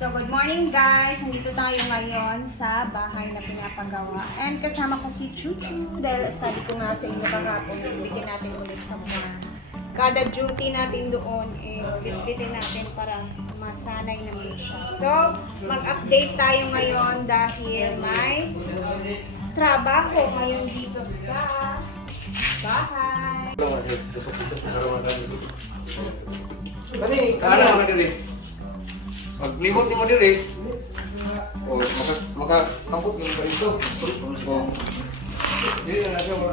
So, good morning guys! Nandito tayo ngayon sa bahay na pinapagawa. And kasama ko si Chuchu dahil sabi ko nga sa inyo kahapon, bigyan natin ulit sa mga kada duty natin doon, bitbitin natin para masanay naman siya. So, mag-update tayo ngayon dahil may trabaho ngayon dito sa bahay. Maglibot mo diri. Oh, makakapot yung ito.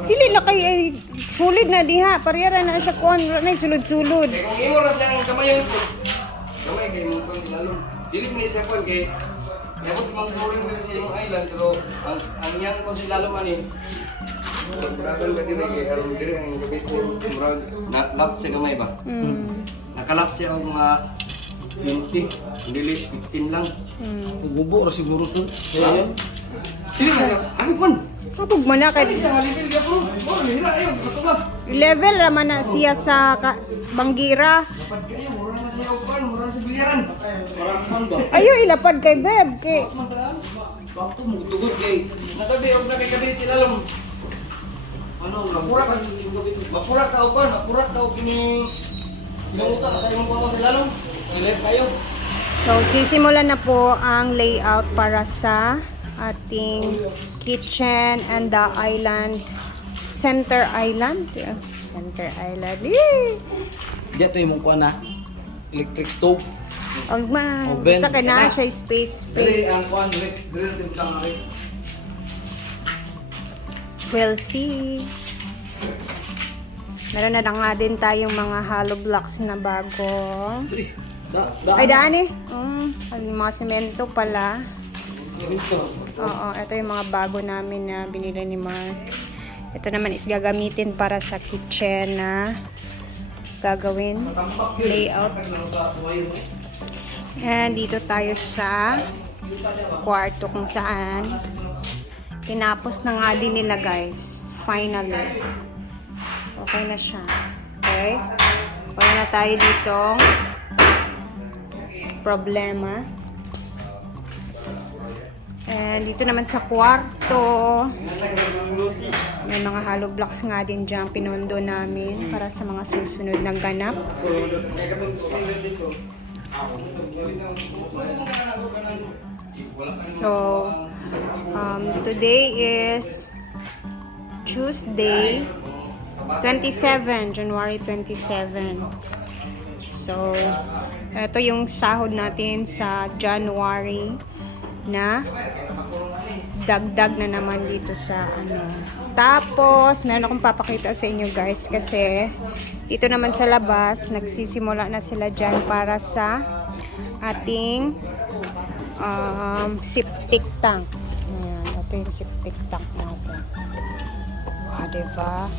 Dili na kay sulid na diha, parehara na siya kuan, wala na sulod-sulod. Kung imo ra siyang kamay yung kamay kay mo pang ilalom. Dili mo isa kuan kay yabot mang flooring mo sa imong island pero ang yang ko sila lumanin. Pagkakan ka diri kay aron diri ang gabit ko murag lap sa gamay ba. Nakalap siya og mga 20, dili 15 lang. Gubo ra siguro sun. Ayan. Sino ka? Ano pun? Kapag man na kay Sa level ka po. Mo hila ayo kato ba? level raman na siya sa Banggira. Dapat kayo mura na siya og pan, mura na sa bilyaran. Parang ba? Ayo ilapad kay Beb kay Bakto mo tugod kay. Natabi og na kay kabit sila lang. Ano Mapura ka og pan, mapura ka og kining kinuuta sa imong pamang sila lang. Live kayo. So sisimulan na po ang layout para sa ating kitchen and the island, center island. Yeah, center island. Yee! Dito imong kuan na electric stove. Og man, Oven. sa kana siya space. Dili ang kuan drill din lang ari. We'll see. Meron na nga din tayong mga hollow blocks na bago. Ay, daan eh. Yung mga semento pala. Oo, ito yung mga bago namin na binili ni Mark. Ito naman is gagamitin para sa kitchen na gagawin. Layout. And dito tayo sa kwarto kung saan tinapos na nga din nila guys. Finally. Okay na siya. Okay? Wala na tayo ditong problema. And dito naman sa kwarto, may mga hollow blocks nga din dyan pinundo namin para sa mga susunod na ganap. So, today is Tuesday, January 27. So, ito yung sahod natin sa January na dagdag na naman dito sa ano. Tapos, meron akong papakita sa inyo guys kasi dito naman sa labas, nagsisimula na sila dyan para sa ating septic tank. Ayan, ito yung septic tank natin. Diba?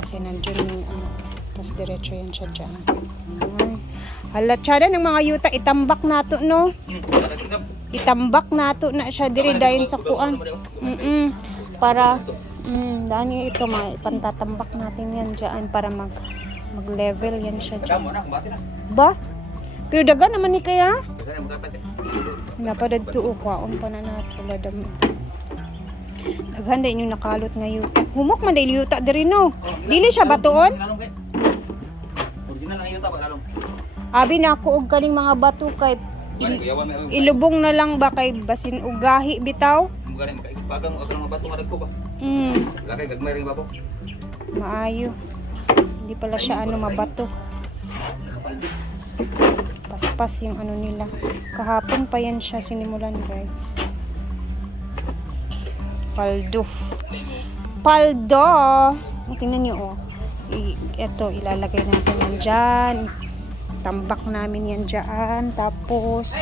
Kasi nandiyan yung tapos diretso yan siya dyan. Halatsada ng mga yuta, itambak nato no? Itambak nato na siya diri dayon sa kuan. Para dani ito ipantatambak natin yan dyan para mag-level yan siya dyan. Ba? Pero daga naman ni kaya? Napadad to ukwaon pa na nato ladam. Daghan din yung nakalot nga yuta. Humok man din yuta diri no. Dili siya batuon? Original ang yuta ba lalong? Abi na ako og kaning mga bato kay ilubong na lang ba kay basin ugahi bitaw? Mugani makabagang og mga bato nga dagko ba? Lakay gagmay ring babo. Maayo. Hindi pala siya mabato. Paspas yung ano nila. Kahapon pa yan siya sinimulan guys. Paldo. Tingnan niyo oh. Ito ilalagay natin yan dyan. Tambak namin yan dyan. Tapos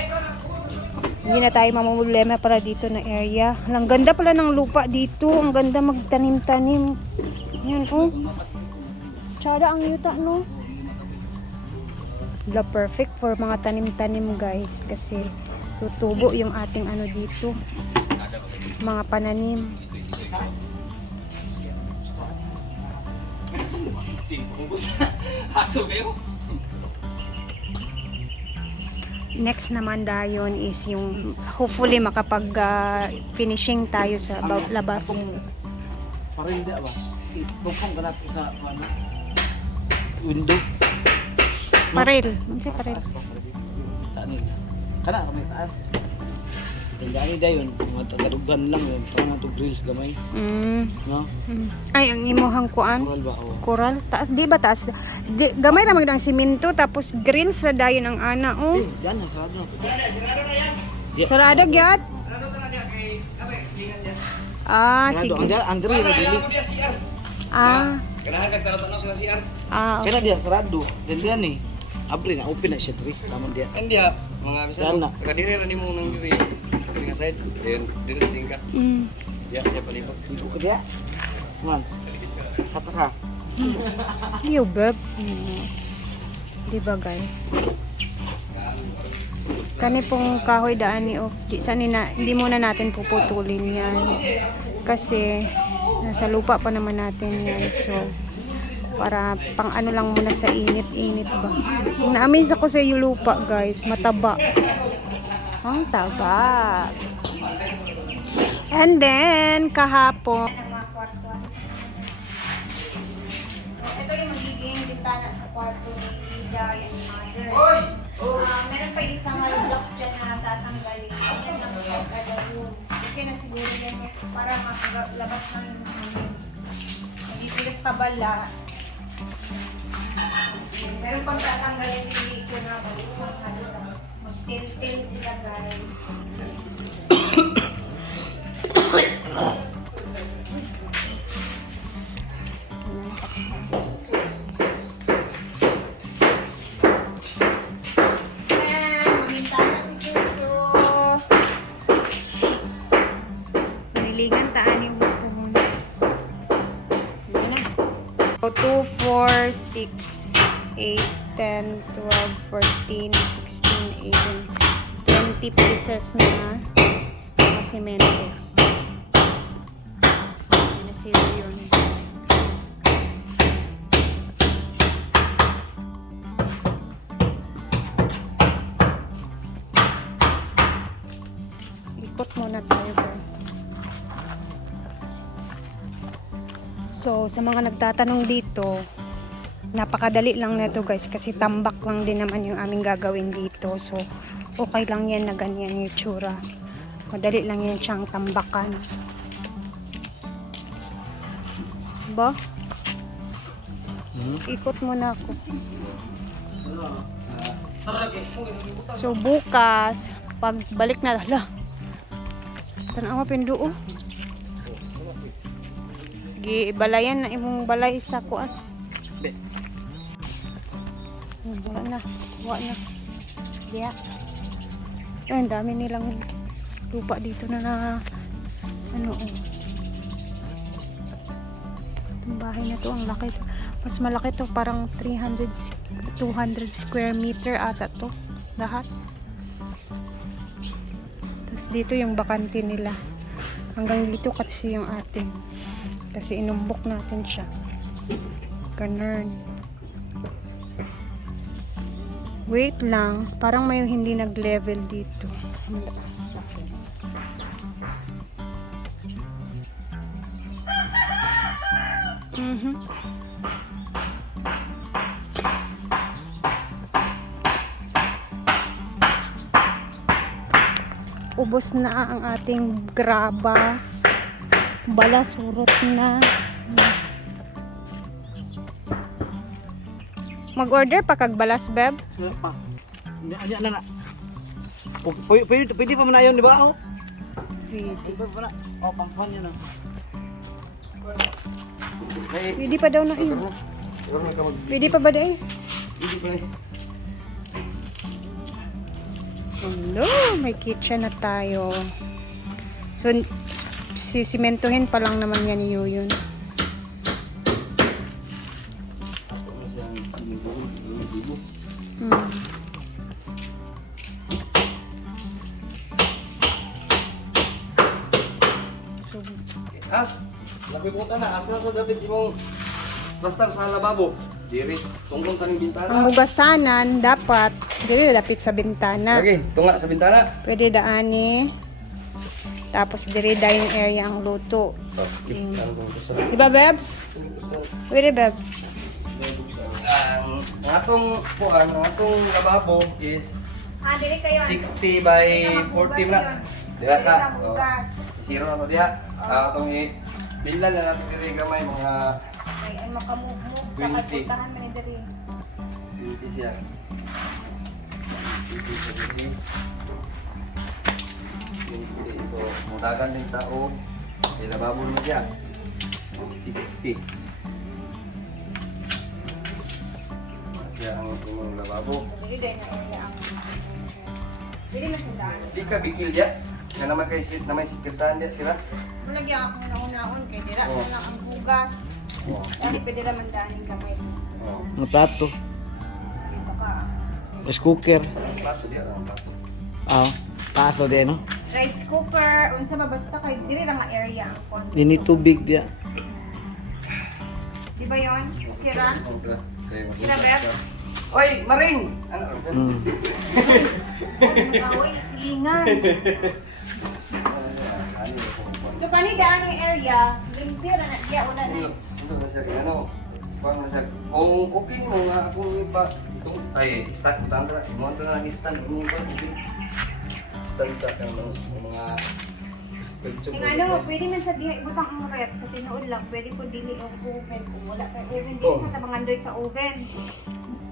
hindi na tayo mamumulema para dito na area. Ang ganda pala ng lupa dito. Ang ganda magtanim-tanim. Yan oh. Tsada ang yuta no. The perfect for mga tanim-tanim guys. Kasi tutubo yung ating ano dito. Mga pananim. Haso kayo. next naman dayon is yung hopefully makapag finishing tayo sa labas. Paril di ba? Tupong ganap sa ano? Window. Paril. Ano si paril? Tanin. Kana kami taas. Tandaan dayon, mga tagadugan lang yun. Parang ito grills gamay. No? Ay, ang imuhang kuan. Coral ba? Oh. Coral. Taas, di ba taas? Gamay na magdang simento, tapos grills ra dayon ang ana. Oh. Yan, sarado na. Sarado gyud. Ano ka na diya kay abay silingan diya. Ah, Sarado. sige. Ang diri na dili. Ako diya CR. Ah. Ganahan kag tanaw sila CR. Ah, Kaya dia sarado. Dan dia ni. Abri na open na siya diri. Kaman dia. Andi ha, mga bisan Yan na. kadiri ra nimo nang diri. Diri nga side, then diri sa tingka. Ya, siya palibot. Ibu ko dia. Man. Sapa ka? Yo, beb. Di ba, guys? Kani pong kahoy daan ni hindi muna natin puputulin yan. Kasi nasa lupa pa naman natin yan. So, para pang ano lang muna sa init-init ba. Na-amaze ako sa yung lupa, guys. Mataba. Ang taba. And then, kahapon, ito yung magiging bintana sa kwarto ni Ida and Mother. Meron pa isang hollow blocks dyan na tatanggalin. Kasi room. Okay na siguro yan para makalabas ng hangin. Dito sa kabala. Meron pang tatanggalin dito na isang hollow blocks. Mag-til-til sila, guys. So, 2, 4, 6, 8, 10, 12, 14, 16, 18, 20 pieces na semento. Nasira yun. Ikot muna tayo, guys. So, sa mga nagtatanong dito, napakadali lang na to, guys, kasi tambak lang din naman yung aming gagawin dito. So, okay lang yan na ganyan yung tsura. Madali lang yan siyang tambakan. Ba? Ikot muna ako. So, bukas, pag balik na, hala, tanawa pinduo. Balayan na imong balay sa kuan. Wala na. Wala na. Diya. Ay, ang dami nilang lupa dito na ano oh. Itong bahay na to, ang laki. Mas malaki to, parang 200 square meter ata to. Lahat. Tapos dito yung bakante nila. Hanggang dito kasi yung atin. Kasi inumbok natin siya. Ganun. Wait lang. Parang may hindi nag-level dito. Ubos na ang ating grabas. Balasurot na. Mag-order pa kag balas, beb? Wala pa. Anya na. Pwede pa man ayon, di ba? Pwede pa na. Oh, pampan yun. Pwede pa daw na yun. Pwede pa ba daw? Hindi pa rin. Hello, may kitchen na tayo. So, sisimentohin pa lang naman yan yun. So, As, lakoy puta na, asa sa David imong plaster sa lababo. Diris, tungkol taning Ang bintana. hugasanan dapat dili dapit sa bintana. Lagi, tunga sa bintana. Pwede daani. Tapos diri dining area ang luto. Di ba, Beb? Pwede, Beb. Ang atong kuan, ang atong lababo is Dili kayo. 60 by 40 na. Diba ka? Hugas. Zero na to diha. Atong bilan na natin diri gamay mga Okay, ay makamove. 20. Kapuntahan mo ni diri. 20 siya. 20 sa diri. 20. So, mudagan din tao. Lababo mo siya. 60. Siya ang tumong lababo. Dili dahil na area ang... Dili na sundaan. Di ka bigil diya. Nga naman kay na may sekretan diya sila. Mulagyan ako nauna-unaon kay dira Oh. lang ang hugas. Oh. Dali pwede naman daanin gamay. Oh. Mga plato. Dito ka. Rice cooker. Plato diya ang plato. Paso din, no? Rice cooker, unsa ba basta kay diri lang nga area ang kon. Ini tubig dia. Di ba yon? Kira? Kira Kira, Beb? Oy, Maring! Ano? Nag-away na silingan. So kani daan ang area, limpyo na na diya wala na. Ito na siya, ano? Parang na siya, kung okay mo nga akong iba, itong, ay, stand, utang na, mo ito na stand, mo ba, stand sa mga spiritual. Ning ano, pwede man sa diha ibutang ang ref sa tinuod lang, pwede po dili ang oven kung wala kay oven dili Oh. sa tabangandoy sa oven.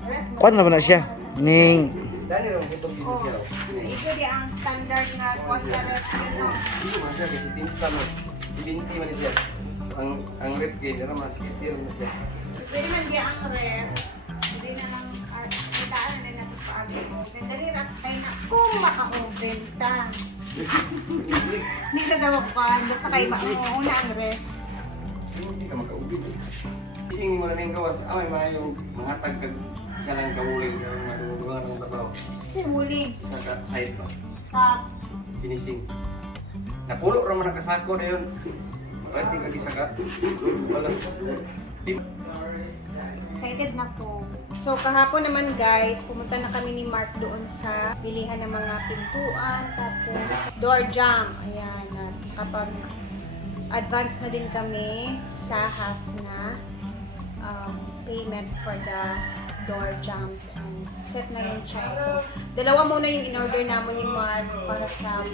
Ref. Kuan naman na siya. Ning Dani rin, itong dito Oh. siya. Ito di ang standard nga kon sa ref no. Dito man siya, kasi tinta mo. Si Binti man siya. So, ang rep game, yan naman, 60 rin na siya. Pwede man diya ang ref. Pwede na lang itaan na natin sa agad oven. Dali ra kay na kung maka-oven ta. Hindi ka daw pan, basta kay ba ang una ang ref. Hindi ka makaubid. Ising mo na rin gawas, may mga yung mga tagkag isa lang kahuling ka mga dunga ng tabaw. Simulig Isa ka side ba? sa Finishing. Napulo raman ang kasako na yun. Rating ka isa ka. Balas. excited na to. So kahapon naman guys, pumunta na kami ni Mark doon sa bilihan ng mga pintuan, tapos door jam. Ayan, at kapag advance na din kami sa half na payment for the door jams and set na rin siya. So, dalawa muna yung in-order namin ni Mark para sa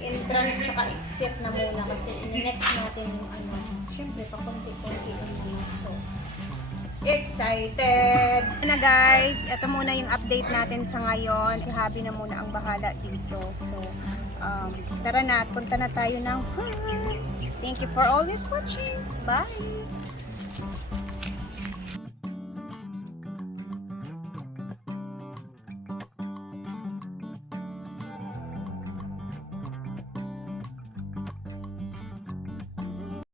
entrance tsaka exit na muna kasi in-next natin yung ano, syempre pa konti-konti lang naman. So, excited! Na guys, ito muna yung update natin sa ngayon. Si Habi na muna ang bahala dito. So, tara na at punta na tayo ng farm. Thank you for always watching. Bye!